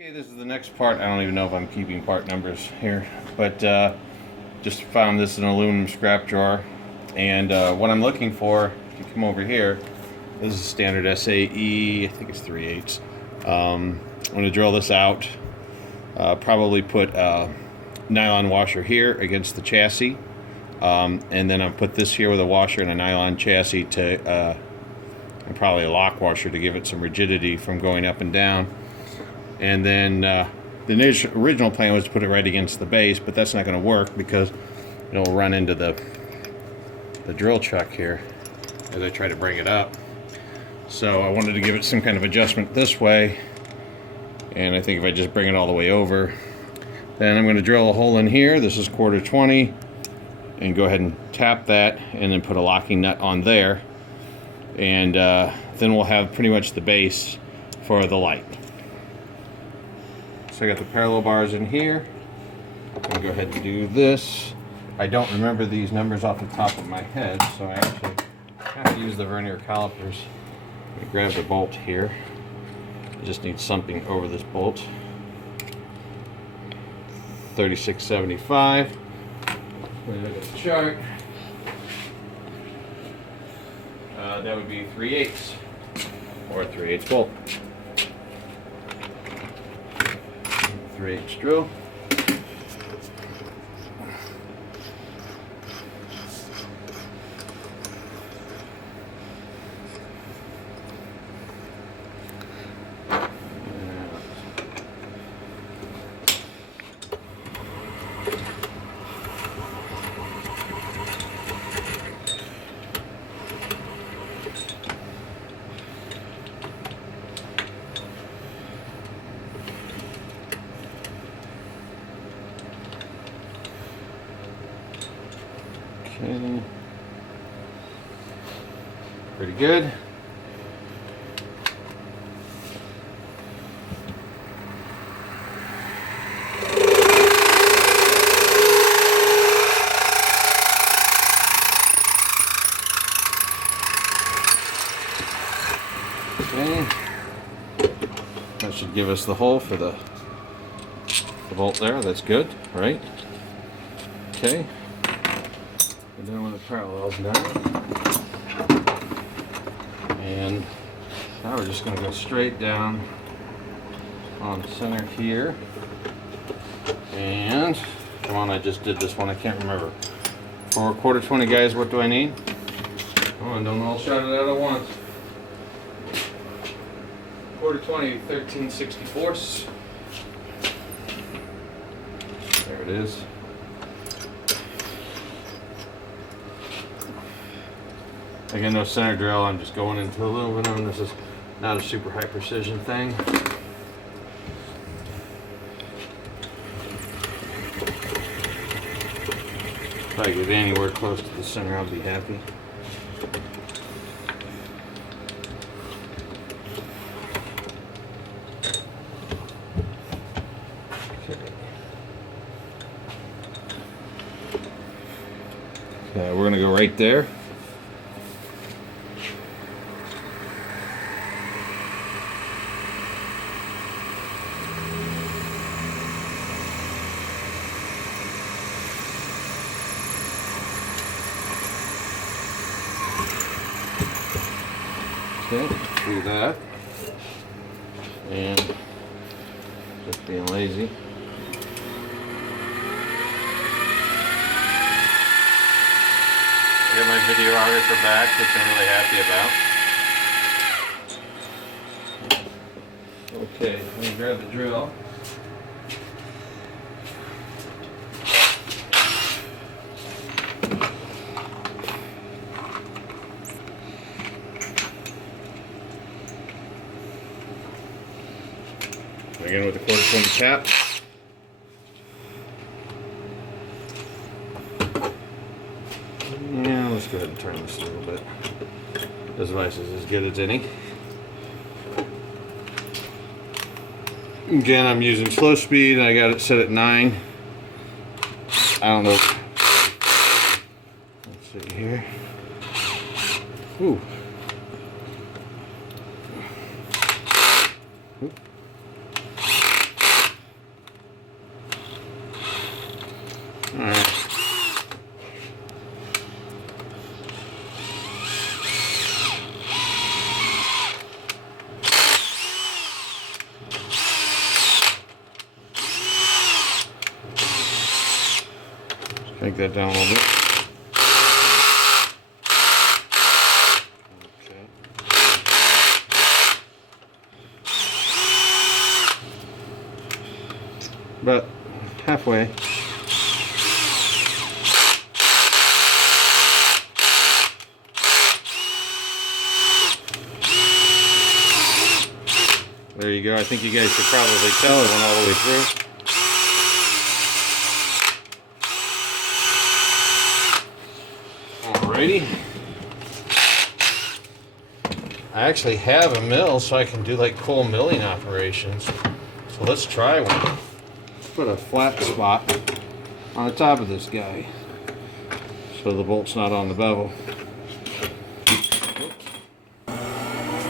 Okay, this is the next part. I don't even know if I'm keeping part numbers here, but just found this in an aluminum scrap drawer. And what I'm looking for, if you come over here, this is a standard SAE, I think it's 3/8. I'm going to drill this out, probably put a nylon washer here against the chassis, and then I'll put this here with a washer and a nylon chassis to, and probably a lock washer to give it some rigidity from going up and down. And then the original plan was to put it right against the base, but that's not going to work because it'll run into the drill chuck here as I try to bring it up. So I wanted to give it some kind of adjustment this way, and I think if I just bring it all the way over, then I'm going to drill a hole in here. This is 1/4-20, and go ahead and tap that, and then put a locking nut on there, and then we'll have pretty much the base for the light. So I got the parallel bars in here. I'm going to go ahead and do this. I don't remember these numbers off the top of my head, so I actually have to use the vernier calipers. I'm going to grab the bolt here. I just need something over this bolt. 3675. Look at the chart. That would be 3/8 or a 3/8 bolt. 3/8 drill. Okay. Pretty good. Okay. That should give us the hole for the bolt there. That's good, right? Okay. And then when the parallel's done, and now we're just going to go straight down on center here. And come on, I just did this one. I can't remember. For 1/4-20, guys, what do I need? Come on, don't all shout it out at once. 1/4-20, 13/64. There it is. Again, no center drill, I'm just going into aluminum. This is not a super high precision thing. If I get anywhere close to the center, I'll be happy. Okay, we're going to go right there. Okay, do that, and just being lazy. I got my videographer back, which I'm really happy about. Okay, let me grab the drill. Again with the 1/4-20 tap. Yeah, let's go ahead and turn this a little bit. This device is as good as any. Again, I'm using slow speed and I got it set at 9. I don't know. Let's see here. Ooh. Alright. Take that down a little bit. Okay. About halfway. There you go. I think you guys should probably tell it went all the way through. Alrighty. I actually have a mill, so I can do like coal milling operations. So let's try one. Put a flat spot on the top of this guy, so the bolt's not on the bevel.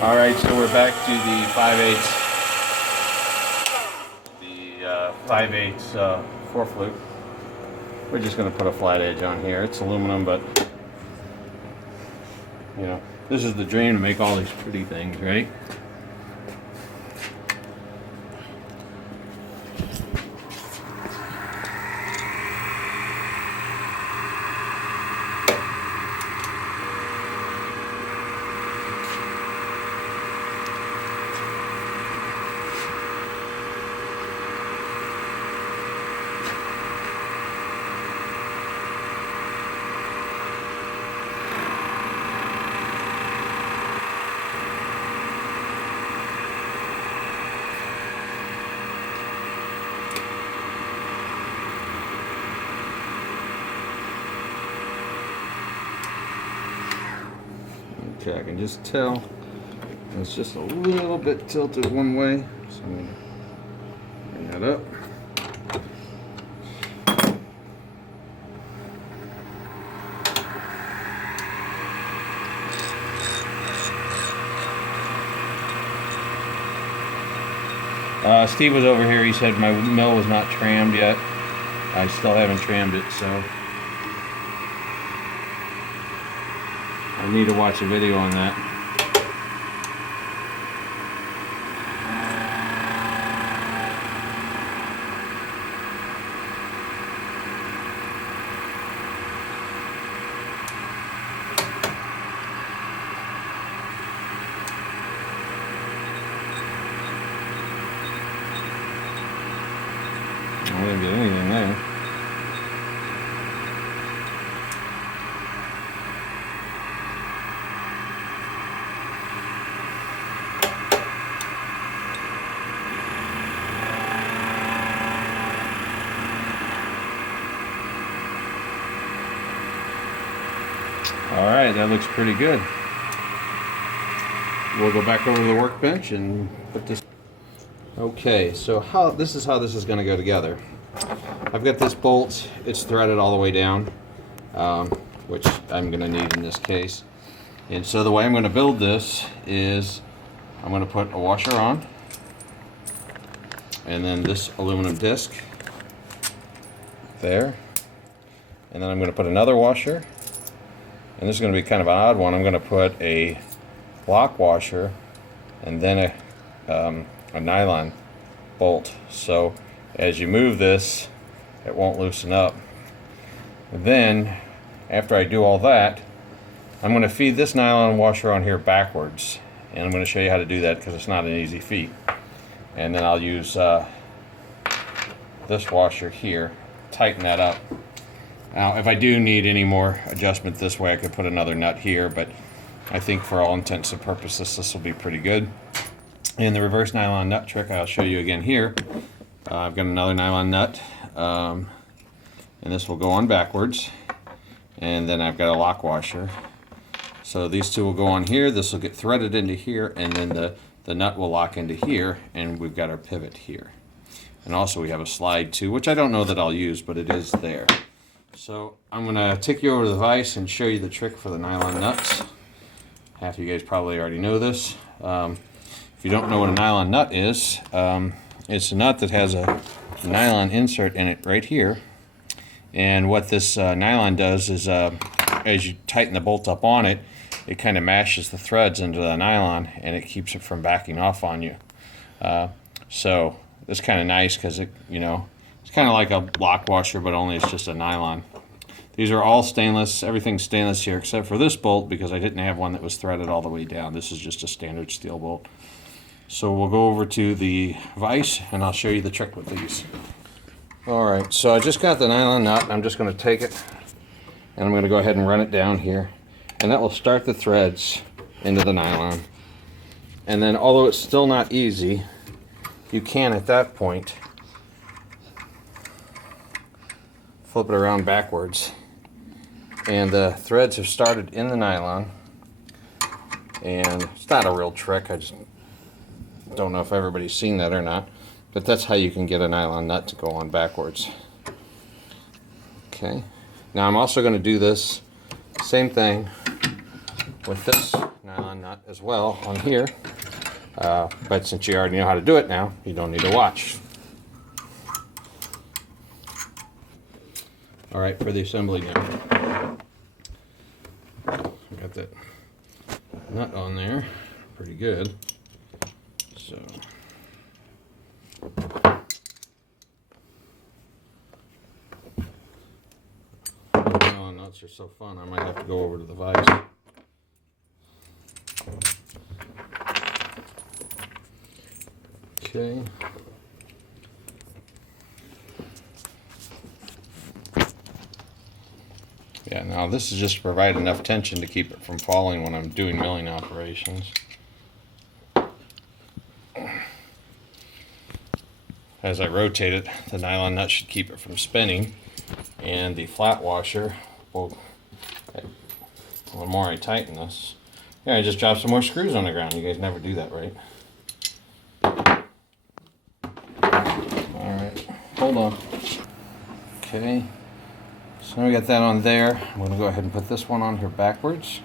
Alright, so we're back to the 5/8. The 5/8 4 flute. We're just going to put a flat edge on here. It's aluminum, but you know, this is the dream to make all these pretty things, right? Okay, I can just tell it's just a little bit tilted one way, so I'm going to bring that up. Steve was over here. He said my mill was not trammed yet. I still haven't trammed it, so I need to watch a video on that. I didn't get anything there. Alright, that looks pretty good. We'll go back over to the workbench and put this. Okay, so this is how this is going to go together. I've got this bolt, it's threaded all the way down, which I'm going to need in this case. And so the way I'm going to build this is I'm going to put a washer on, and then this aluminum disc there, and then I'm going to put another washer, and this is going to be kind of an odd one. I'm going to put a lock washer and then a nylon bolt, so as you move this it won't loosen up. And then after I do all that, I'm going to feed this nylon washer on here backwards, and I'm going to show you how to do that because it's not an easy feat. And then I'll use this washer here, tighten that up. Now if I do need any more adjustment this way, I could put another nut here, but I think for all intents and purposes this will be pretty good. And the reverse nylon nut trick I'll show you again here. I've got another nylon nut, and this will go on backwards, and then I've got a lock washer. So these two will go on here, this will get threaded into here, and then the nut will lock into here, and we've got our pivot here. And also we have a slide too, which I don't know that I'll use, but it is there. So I'm going to take you over to the vise and show you the trick for the nylon nuts. Half of you guys probably already know this. If you don't know what a nylon nut is, it's a nut that has a nylon insert in it right here, And what this nylon does is as you tighten the bolt up on it, it kind of mashes the threads into the nylon and it keeps it from backing off on you. So it's kind of nice because it, it's kind of like a lock washer, but only it's just a nylon. These are all stainless, everything's stainless here except for this bolt because I didn't have one that was threaded all the way down. This is just a standard steel bolt. So we'll go over to the vise and I'll show you the trick with these. Alright, so I just got the nylon nut and I'm just going to take it and I'm going to go ahead and run it down here. And that will start the threads into the nylon. And then although it's still not easy, you can at that point flip it around backwards. And the threads have started in the nylon. And it's not a real trick, I just don't know if everybody's seen that or not. But that's how you can get a nylon nut to go on backwards. Okay, now I'm also going to do this same thing with this nylon nut as well on here. But since you already know how to do it now, you don't need to watch. Alright, for the assembly now. Got that nut on there, pretty good. So nylon nuts are so fun, I might have to go over to the vise. Okay. Yeah, now this is just to provide enough tension to keep it from falling when I'm doing milling operations. As I rotate it, the nylon nut should keep it from spinning, and the flat washer will, the more I tighten this, yeah, I just dropped some more screws on the ground. You guys never do that, right? Alright, hold on. Okay, so we got that on there. I'm going to go ahead and put this one on here backwards.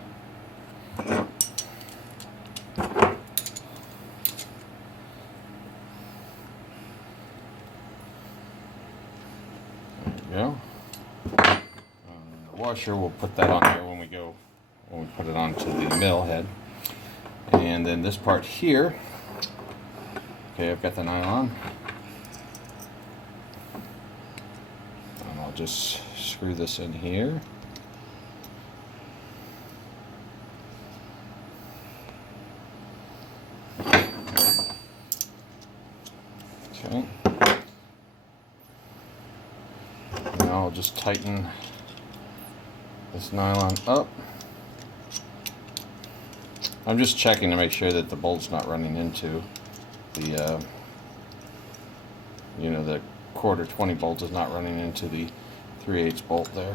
Go. The washer, we'll put that on there when we put it onto the mill head. And then this part here, okay, I've got the nylon. And I'll just screw this in here. Okay. Now I'll just tighten this nylon up. I'm just checking to make sure that the bolt's not running into the, the quarter 20 bolt is not running into the 3/8 bolt there.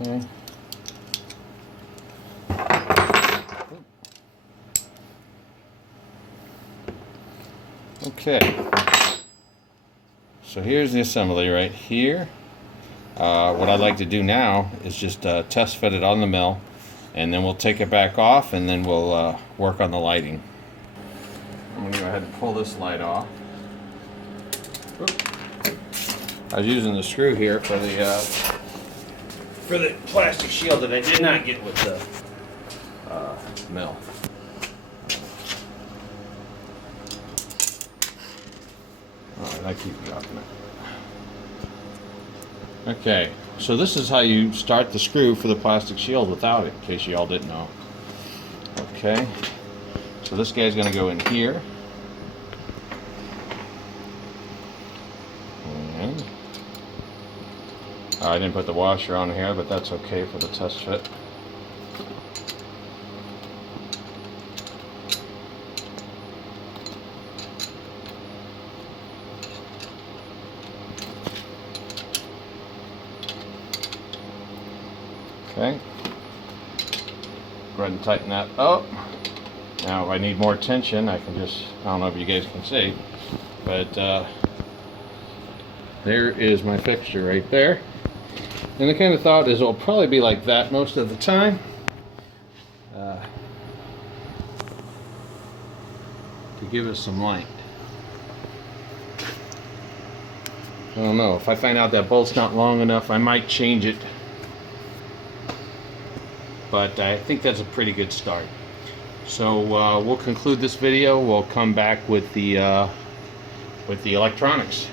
Okay. Okay. So here's the assembly right here. What I'd like to do now is just test fit it on the mill, and then we'll take it back off, and then we'll work on the lighting. I'm going to go ahead and pull this light off. Oop. I was using the screw here for the plastic shield that I did not get with the mill. Alright, I keep dropping it. Okay, so this is how you start the screw for the plastic shield without it, in case you all didn't know. Okay, so this guy's going to go in here. And I didn't put the washer on here, but that's okay for the test fit. Okay, go ahead and tighten that up. Now if I need more tension, I can just, I don't know if you guys can see, but there is my fixture right there. And the kind of thought is it'll probably be like that most of the time. To give us some light. I don't know. If I find out that bolt's not long enough, I might change it. But I think that's a pretty good start. So we'll conclude this video. We'll come back with the electronics.